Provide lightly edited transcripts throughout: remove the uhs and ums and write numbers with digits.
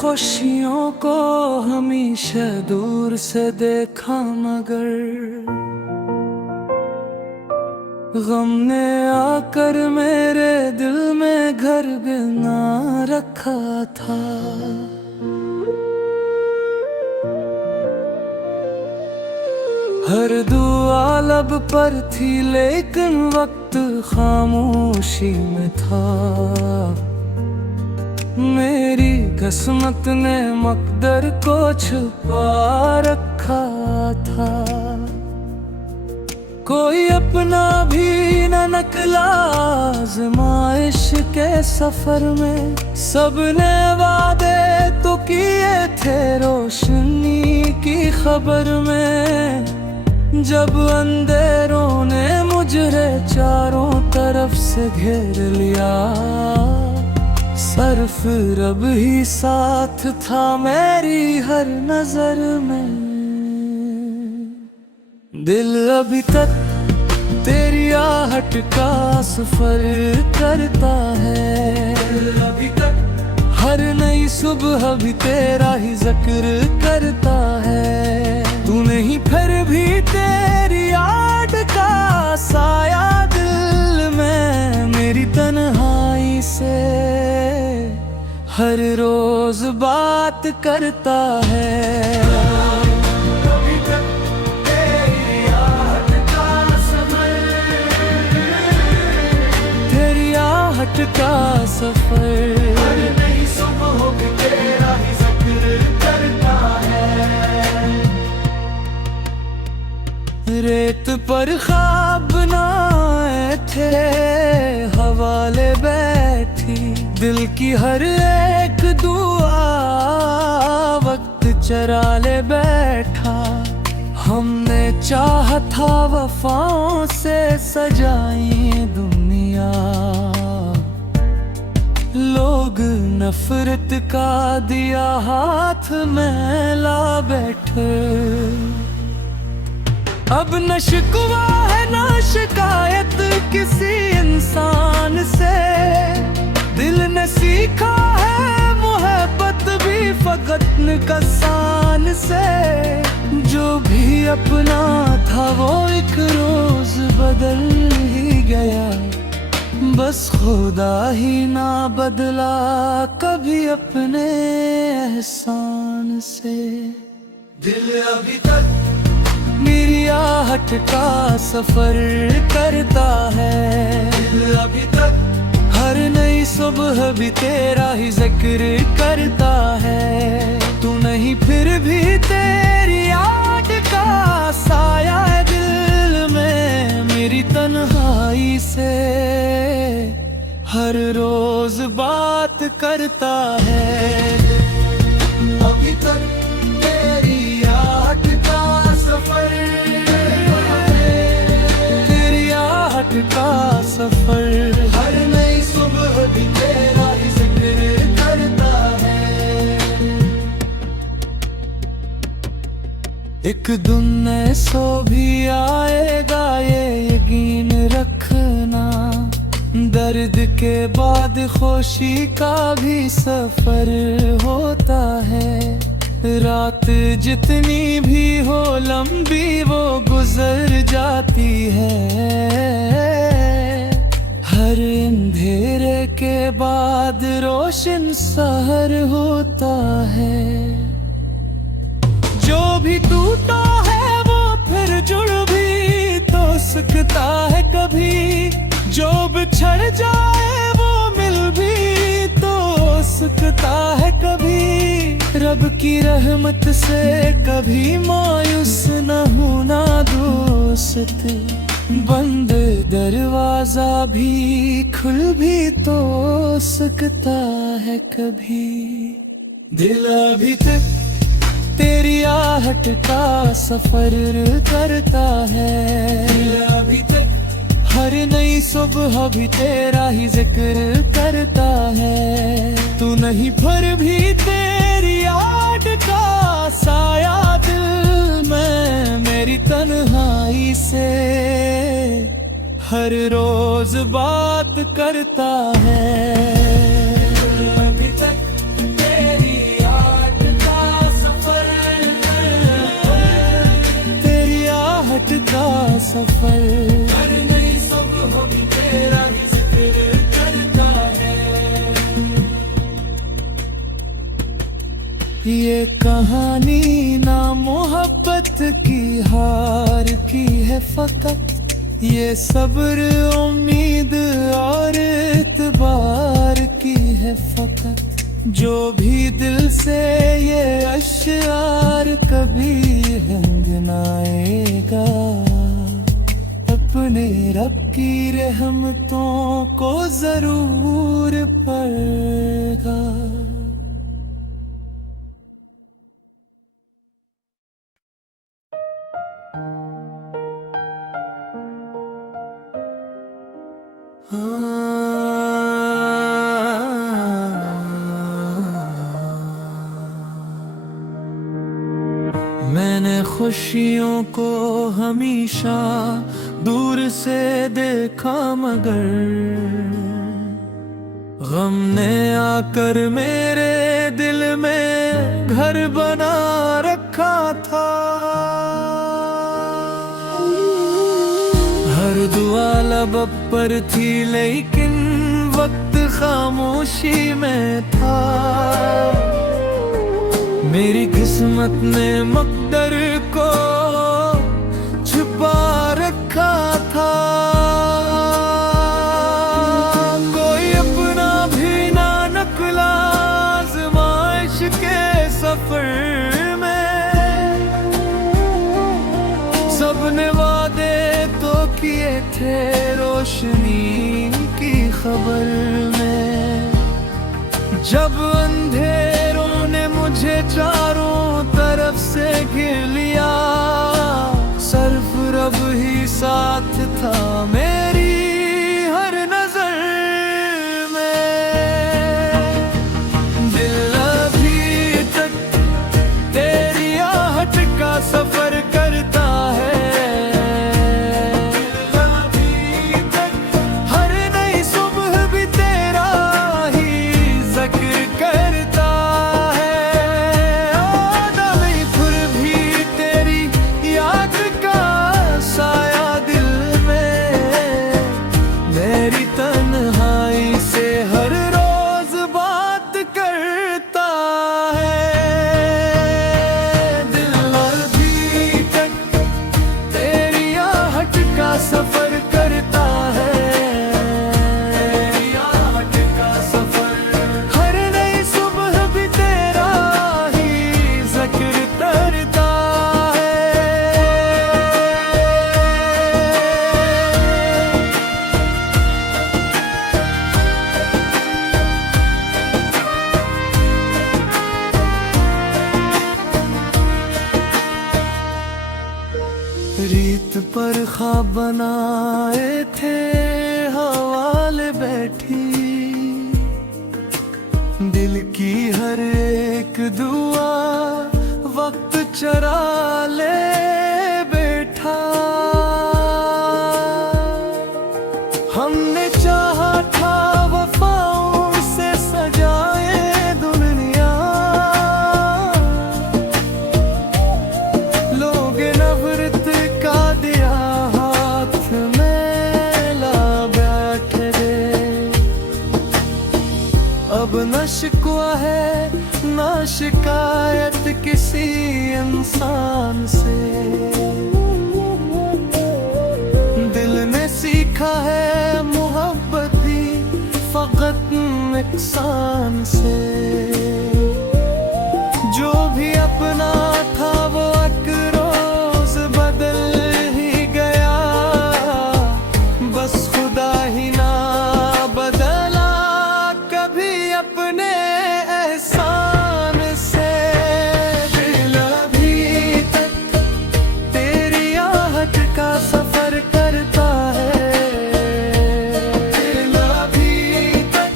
खुशियों को हमेशा दूर से देखा, मगर गम ने आकर मेरे दिल में घर बना रखा था। हर दुआ लब पर थी लेकिन वक्त खामोशी में था। मेरी किस्मत ने मकदर को छुपा रखा था। कोई अपना भी न निकला आज़माइश के सफर में। सबने वादे तो किए थे रोशनी की खबर में। जब अंधेरों ने मुझे चारों तरफ से घेर लिया, सिर्फ रब ही साथ था मेरी हर नजर में। दिल अभी तक तेरी आहट का सफर करता है। अभी तक हर नई सुबह भी तेरा ही जिक्र करता है। तू नहीं फिर भी तेरी याद का साया दिल में मेरी तन्हाई से हर रोज बात करता है। का सफर हर नई सुबह भी तेरा ही जिक्र करता है। रेत पर ख्वाब बनाए थे, हवाले बैठी दिल की हर एक दुआ वक्त चरा ले बैठा। हमने चाहा था वफाओं से सजाई दुनिया, लोग नफरत का दिया हाथ में ला बैठे। अब न शिकवा है न शिकायत किसी इंसान से। दिल ने सीखा है मोहब्बत भी फकत नुकसान से। जो भी अपना था वो एक रोज बदल ही गया, बस खुदा ही ना बदला कभी अपने एहसान से। दिल अभी तक मेरी आहट का सफर करता है। दिल अभी तक हर नई सुबह भी तेरा ही जिक्र करता है। तू नहीं फिर भी तेरी याद का साया है दिल में मेरी तन्हाई से हर रोज बात करता है। अभी तक तेरी याद का सफर, तेरी याद का सफर हर नई सुबह भी तेरा ही जिक्र करता है। एक दिन ऐसा भी आएगा ये यकीन रखना, दर्द के बाद खुशी का भी सफर होता है। रात जितनी भी हो लंबी वो गुजर जाती है। हर अंधेरे के बाद रोशन सहर होता है। जो भी टूटा है वो फिर जुड़ भी तो सकता है कभी। जो बिछड़ जाए वो मिल भी तो सकता है कभी। रब की रहमत से कभी मायूस न होना दोस्त, बंद दरवाजा भी खुल भी तो सकता है कभी। दिल अभी तक तेरी आहट का सफर करता है। दिल अभी तक हर नई सुबह भी तेरा ही जिक्र करता है। तू नहीं फिर भी तेरी याद का साया दिल में मेरी तन्हाई से हर रोज बात करता है। अभी तक तेरी सफर, हर नई सुबह भी तेरा ही जिक्र करता है। ये कहानी ना मोहब्बत की हार की है फकत, ये सब्र उम्मीद और इतबार की है फकत। जो भी दिल से ये अश्यार कभी गुनगुनाएगा, अपने रब की रहमतों को जरूर पढ़ेगा। मैंने खुशियों को हमेशा दूर से देखा, मगर गम ने आकर मेरे दिल में घर बना रखा था। हर दुआ लब पर थी लेकिन वक्त खामोशी में था। मेरी किस्मत ने मकदर को छुपा रखा था। कोई अपना भी ना निकला आज़माइश के सफर में, सबने वादे तो किए थे रोशनी की खबर में। जब अंधेरों ने मुझे चारों तरफ से घेर लिया, सरफरब ही साथ था मेरी हर नजर में। दिल अभी तक तेरी आहट का सफर करता है, सफर करता है। याद का सफर, हर नई सुबह भी तेरा ही जिक्र करता है। रीत पर ख्वाब बनाए थे हवाले बैठी, दिल की हर एक दुआ वक्त चरा ले बैठा। हमने चाहा था वफाओं से सजाए दुनिया, लोग नफरत का दिया हाथ में ला बैठे रे। अब न शिकवा है न शिकायत किसी इंसान से, दिल ने सीखा है मोहब्बत भी फकत नुकसान से। जो भी अपना था वो रोज बदल ही गया, बस खुदा ही ना बदला कभी अपने एहसान से। दिल अभी तक तेरी आहट का सफर करता है, दिल अभी तक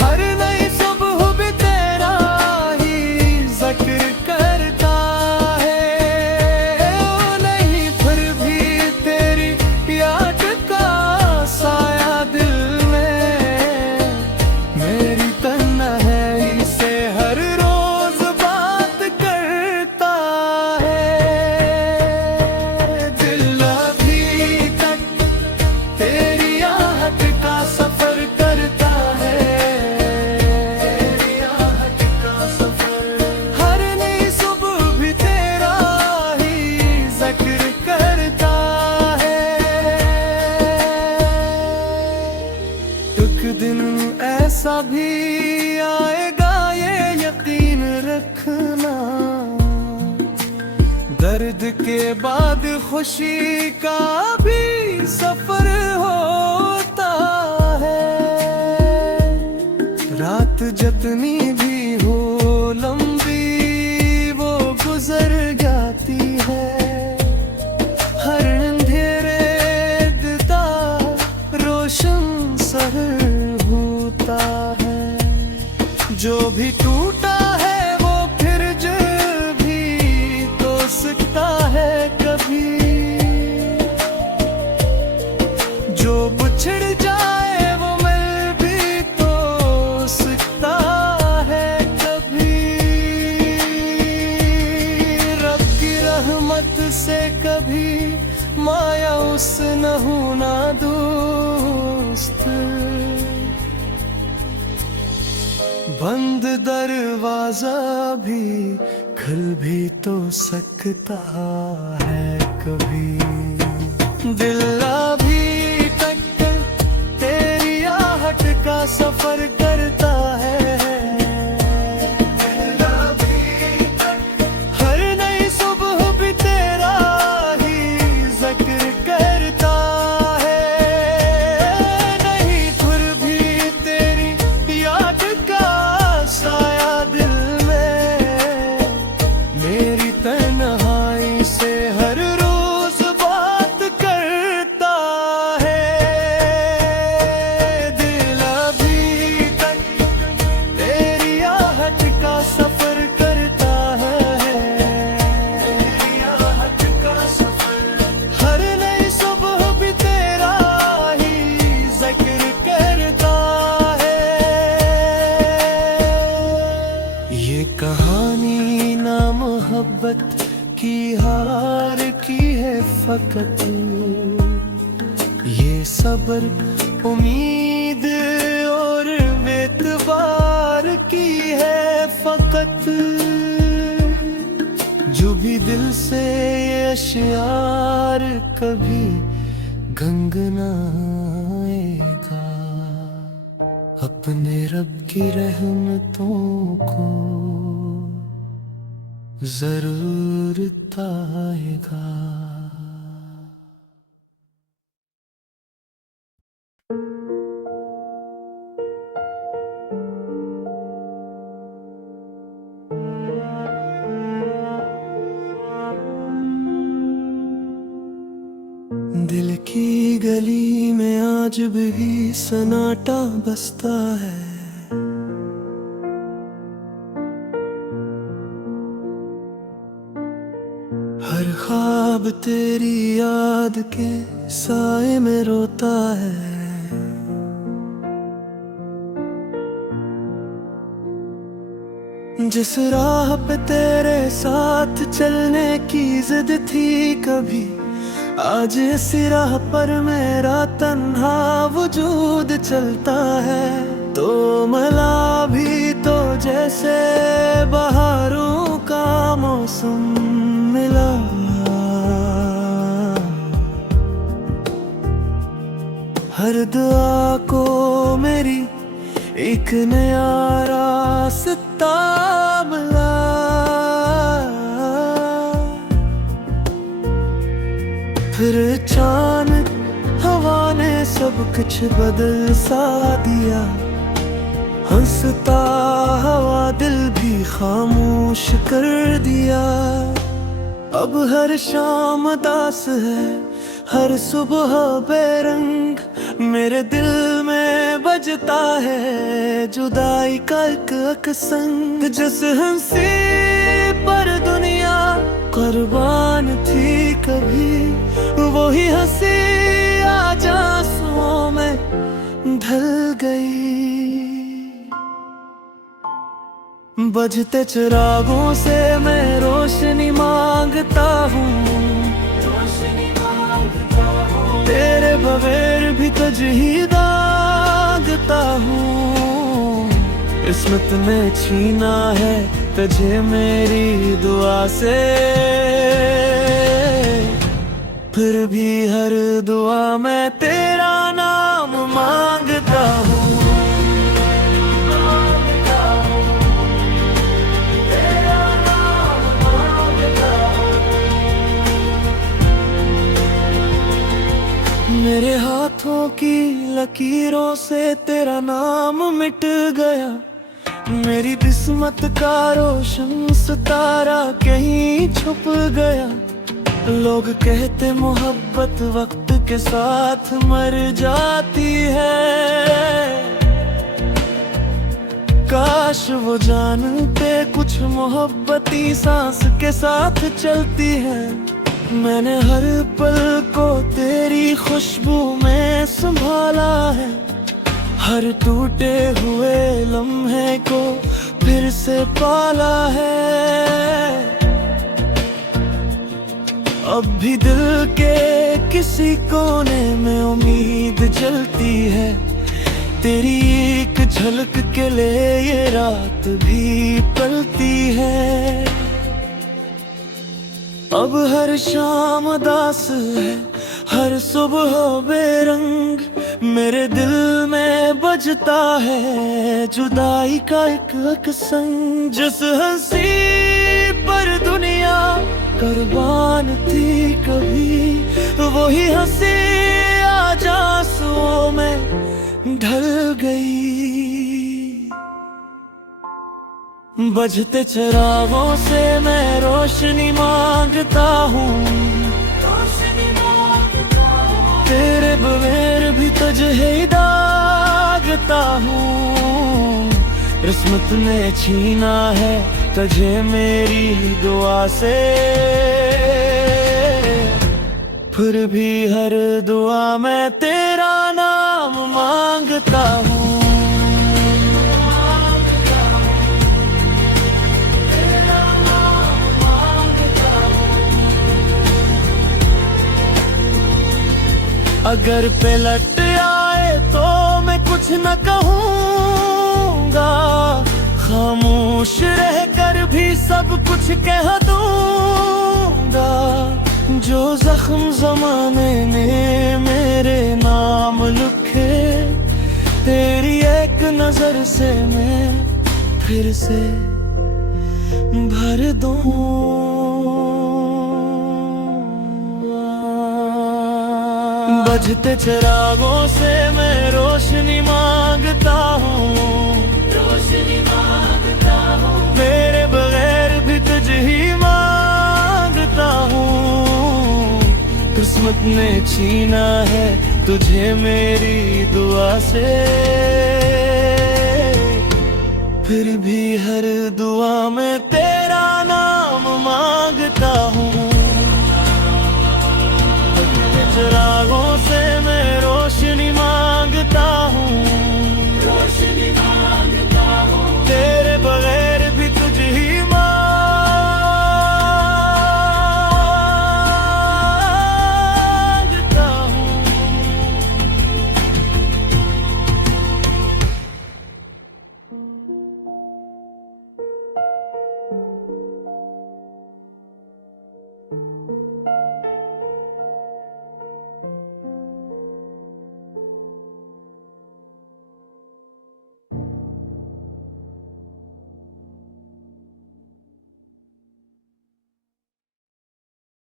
हर नई सुबह भी तेरा ही जिक्र करता दिन ऐसा भी आएगा, ये यकीन रखना। दर्द के बाद खुशी का भी सफर होता है। रात जितनी भी हो लंबी वो गुजर जाती है। हर अंधेरे दिता रोशन सहर होता है। जो भी टूटा है वो फिर जड़ भी तो सकता है कभी। जो बिछड़ जाए वो मिल भी तो सकता है कभी। रब की रहमत से कभी मायूस न होना दोस्त। बंद दरवाजा भी खुल भी तो सकता है कभी। दिल अभी तक तेरी आहट का सफर करता है। हर नई सुबह भी तेरा ही जिक्र करता है। नहीं फिर भी तेरी याद का साया दिल में मेरी तन्हाई से हर रोज बात करता है। दिल अभी तक तेरी आहट का सफर करता है। हर नई सुबह भी तेरा ही जिक्र करता है। ये कहानी ना मोहब्बत की हार की है फकत। ये सब्र उम्मीद और एतबार की है फकत। जो भी दिल से ये अशियार कभी गंगनाएगा। अपने रब की रहमतों को जरूर आएगा। दिल की गली में आज भी सन्नाटा बसता है। हर ख्वाब तेरी याद के साए में रोता है। जिस राह पे तेरे साथ चलने की जिद थी कभी, आज इस राह पर मेरा तन्हा वजूद चलता है। तो मला भी तो जैसे बहारों का मौसम मिला। हर दुआ को मेरी एक नया रास्ता मिला। फिर अचानक हवा ने सब कुछ बदल सा दिया। हंसता हवा दिल भी खामोश कर दिया। अब हर शाम दास है, हर सुबह बेरंग मेरे दिल में बजता है जुदाई का एक संग। जिस हंसी पर दुनिया कुर्बान थी कभी, वही हंसी आज आंसुओं में ढल गई। बजते चिरागों से मैं रोशनी मांगता हूँ। तेरे बगैर भी तुझे ही दागता हूँ। किस्मत में छीना है तुझे मेरी दुआ से, फिर भी हर दुआ में तेरा नाम मांगता हूँ। लकीरों से तेरा नाम मिट गया। मेरी किस्मत का रोशन सितारा कहीं छुप गया। लोग कहते मोहब्बत वक्त के साथ मर जाती है। काश वो जानते कुछ मोहब्बती सांस के साथ चलती है। मैंने हर पल को तेरी खुशबू में संभाला है। हर टूटे हुए लम्हे को फिर से पाला है। अब भी दिल के किसी कोने में उम्मीद जलती है। तेरी एक झलक के लिए ये रात भी पलती है। अब हर शाम उदास है, हर सुबह बेरंग। मेरे दिल में बजता है जुदाई का एक अक्संग। जिस हंसी पर दुनिया कुर्बान थी कभी, वही हंसी आज आंसुओं में ढल गई। बजते चिरागों से मैं रोशनी मांगता हूँ। तेरे बगैर भी तुझे ही दागता हूँ। किस्मत ने छीना है तुझे मेरी दुआ से, फिर भी हर दुआ में तेरा नाम मांगता हूँ। अगर पलट आए तो मैं कुछ न कहूँगा। खामोश रहकर भी सब कुछ कह दूँगा। जो जख्म ज़माने ने मेरे नाम लिखे, तेरी एक नजर से मैं फिर से भर दूँ। बजते चिरागों से मैं रोशनी मांगता हूँ। रोशनी मांगता हूँ। मेरे बगैर भी तुझे ही मांगता हूँ। किस्मत ने छीना है तुझे मेरी दुआ से, फिर भी हर दुआ में तेरा नाम मांगता हूँ।